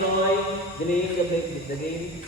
game, Roy. Delaying the game.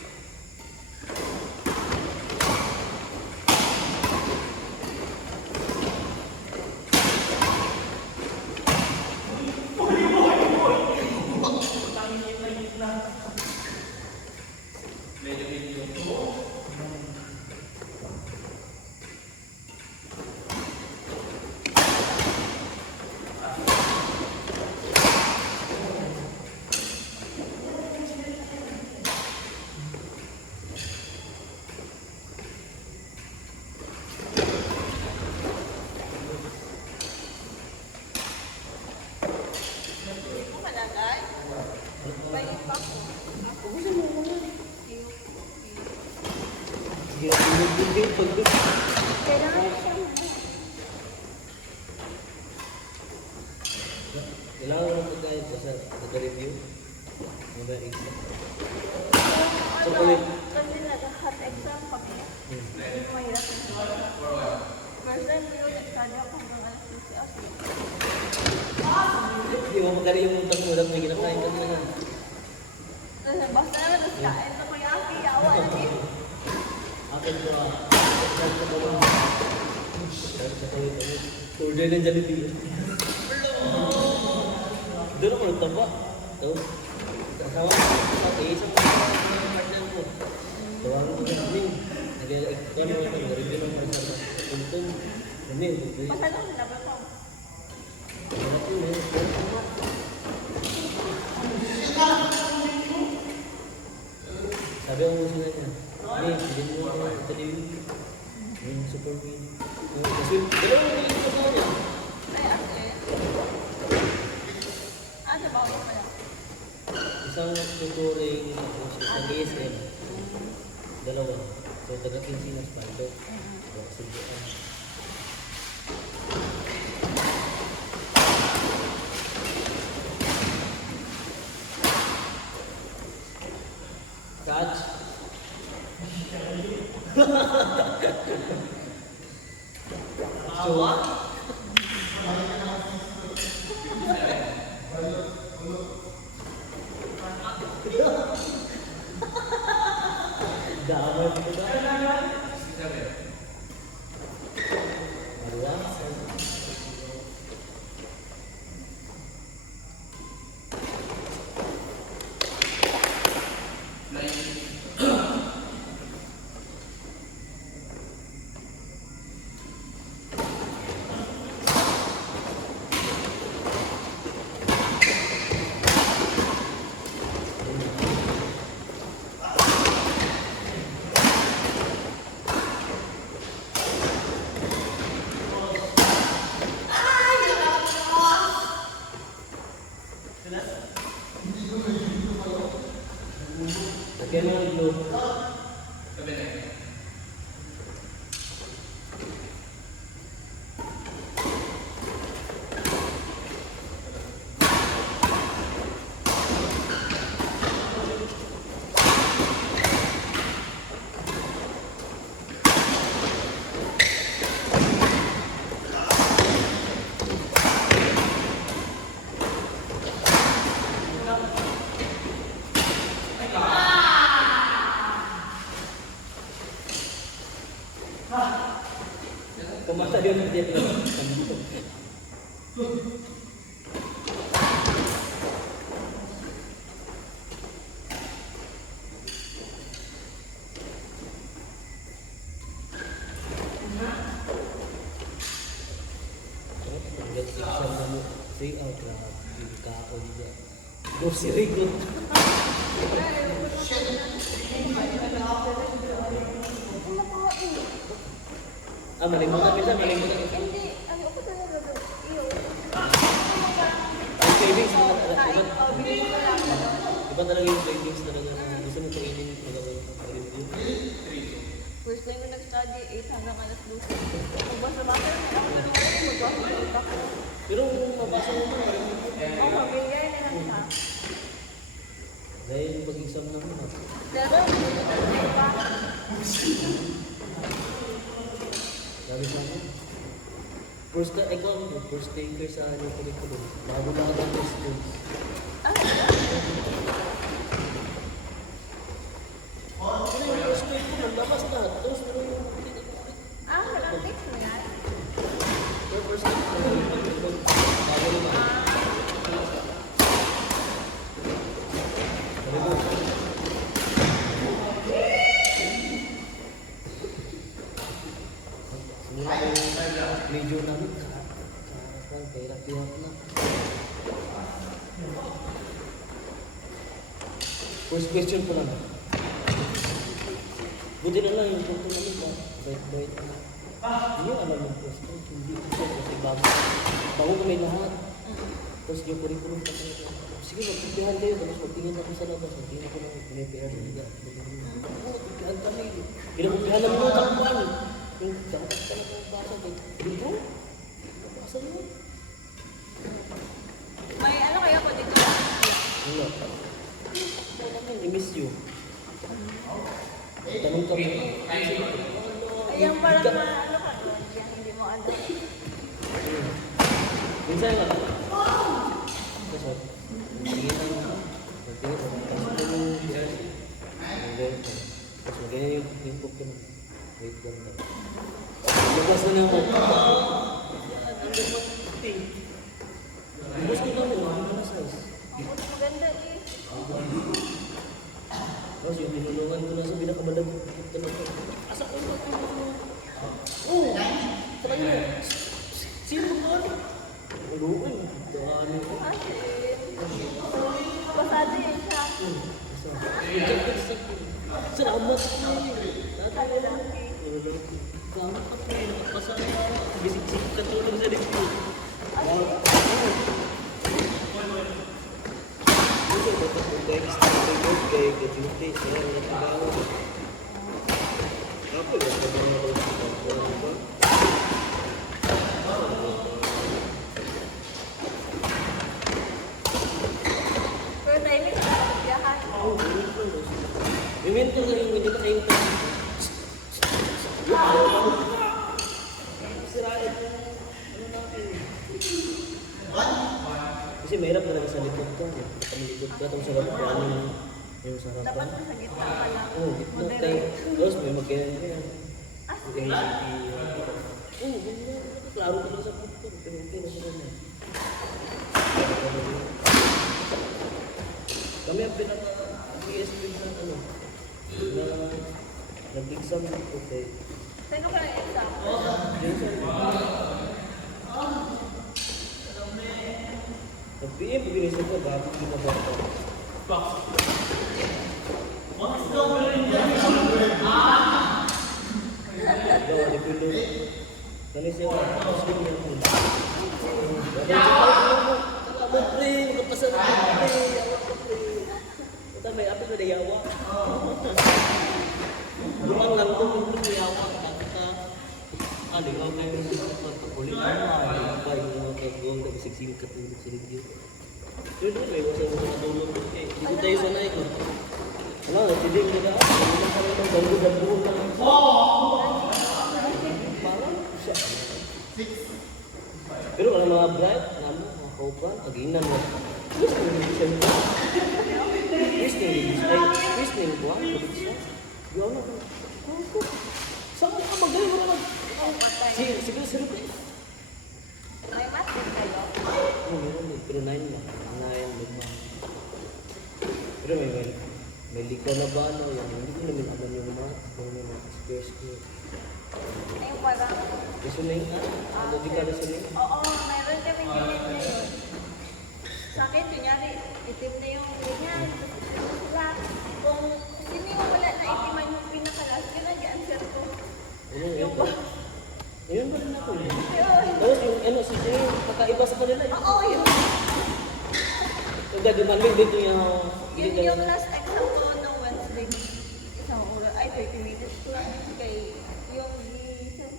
Kailangan mo ito tayo sa nag-review. Number 8. So, ulit. Kasi nag-hot exam kami. Hindi mo mahirap. First time ko yung nag-study ako hanggang alas 12. Hindi mo magkali yung utang mo lang may kinakain ka naman. Basta naman, tapos kain na ko yung aki. Awa na din. Akin ko order ng Jollibee. Doon ako nagtaba. Ito. Kasawa ko sa isang partner ko. Tawagan ko ng ning. Nag-iikon mo ito. Nag-review ng partner ko. Tuntun. Ano Pasalong na ba ko? Sabi ako mo sila niya. Hindi mo ako Jollibee. Yung super win. Kasi, dalawa mo yung kasama niya. Ay, ate. Ano ba ako pala? Isang tuturing, isang ASM. Dalawa. So, taga-Kinsinas pa ito. So, sige. Catch. So, damay mo ba? Marwa? Lagyan mo yung blue. Pumasa din ang jet lang. Say out lah, kaon dia. Go si Rigo. Malimutan kita, malimutan kita. Hindi, ano ko talaga ba? Iyo. Ang savings mo, Bili ko lang. iba talaga yung savings talaga na gusto mo kainin talaga. First time ko nag-study, 8 hanggang alas 12. Magbasa ba ako? Ako na naman ako magbasa ng utak ko. Pero kung mabasa mo mo, Ako, mabigay na lang siya. dahil pag-exam naman. Pero, hindi pa. Sabi sa akin, ikaw ang first taker sa ano curriculum. Bago lang ang test tools. Ah, Tapos lahat. Tapos meron yung Walang tips mo yan? your first time. Bago naman. Very good. Simula ko yung medyo namin. Kahirap-hirap na. First question ko lang. Buti na lang yung punto namin ba? Bait-bait na. Hindi yung alam ng first question. Hindi ko siya kasi bago kami lahat. Tapos yung curriculum pa tayo. Sige, magpipihan kayo. Tapos magtingin ako sa labas. Magtingin ako ng pinipihan ng higa. Oo, magpipihan kami. Pinapihan namin yung takpan. Yung dapat ka na ng basa. Dito? Basa mo? May ano kaya ko dito? Wala. I-miss you. Tanong kami. Ayun parang ano ka doon. Hindi mo ano. Minsan nga. Kasi, sige na mo. Tapos yung BRC. Tapos magiging yung book ko na. Wait lang na. Labas na mo. Labas ko lang mo. Ano na size? Maganda eh. Tapos yung tinulungan ko na sa pinakabalag. Asa ko ba ito? Oo! Parang yun. Sino ba ano? Ulungan. Dami ko. Pasado yun siya. Salamat ko. Tatay lang. Salamat ako. Nakapasama ako. Bisik-sik ka tulong sa dito. Ito ba ito kung kaya gusto kay Gajuti? Kaya nagagawa. Ako lang sa mga orang ba? Pero timing na biyahan. Oo, Memento lang yung hindi na kayong sirain mo. Ano natin? Kasi mahirap talaga sa likod ka. Pamilikod ka, tapos sa kapag yung sa Dapat harapan. sa gitna ka lang. Oo, gitna tayo. Tapos may magkaya yan. Oo, ganyan. Klaro ka lang sa pagkor. Pero okay na sila na. Kami ang pinaka-PSP na ano, na nag-exam ko kay Sino ka ng exam? Jason. Nag-PM, bibilis ko, bakit ginabata? Gawa, di pilo. Kani siya, tapos yun yung kung. Ako pre, magkapasal ako pre, ako pre. Ito may api na dayawa. Lumang lang ito, kung dayawa. Ano yung okay mo sa pagkulit mo, ay yung kagawang ka bisiksing katulog sa video. Yun doon, may wasang mo sa tulog. Dito tayo sanay ko. Wala, nagsidig mo na. Hindi na kami ng ganggo-ganggo ka lang. Parang siya. Pero kalau mga bright, namu, mga kaupan, aginan mo. Terus nang bisa Terus nang buang, bisa. Gawin na. Saan ka magaling mo naman? Siguro. May math din kayo? Oo, meron din. Pero 9 lang. 9, 5. Pero may likaw na ba ano? Hindi ko namin alam yung math. Kung may mga square. Ayun parang. Reasoning, logical reasoning. Oo, mayroon kami unit na yun. Sa akin, kunyari, itim na yung ganyan. Sila, kung hindi mo wala na itiman yung pinakalas, yun ang answer ko. Yung ba? Ayun ba rin ako eh. Ayun. Tapos yung ano, si Jay, kakaiba sa kanila eh. Oo, yun. Kaya demanding dito yung... Yun yung last exam ko nung Wednesday. Isang oras, ay 30 minutes lang. Kay yung recent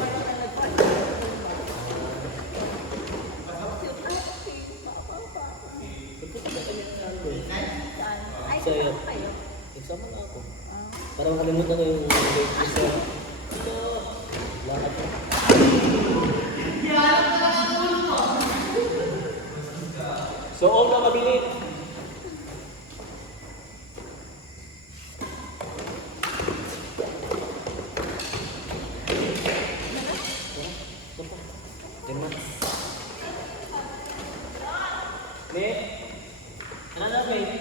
parang na nagpapalala. Saan? Ay, kasama kayo? Exam na ako. Parang kalimutan ko yung date ko sa... Lahat. So, all na mabili. Me? Ano na, me?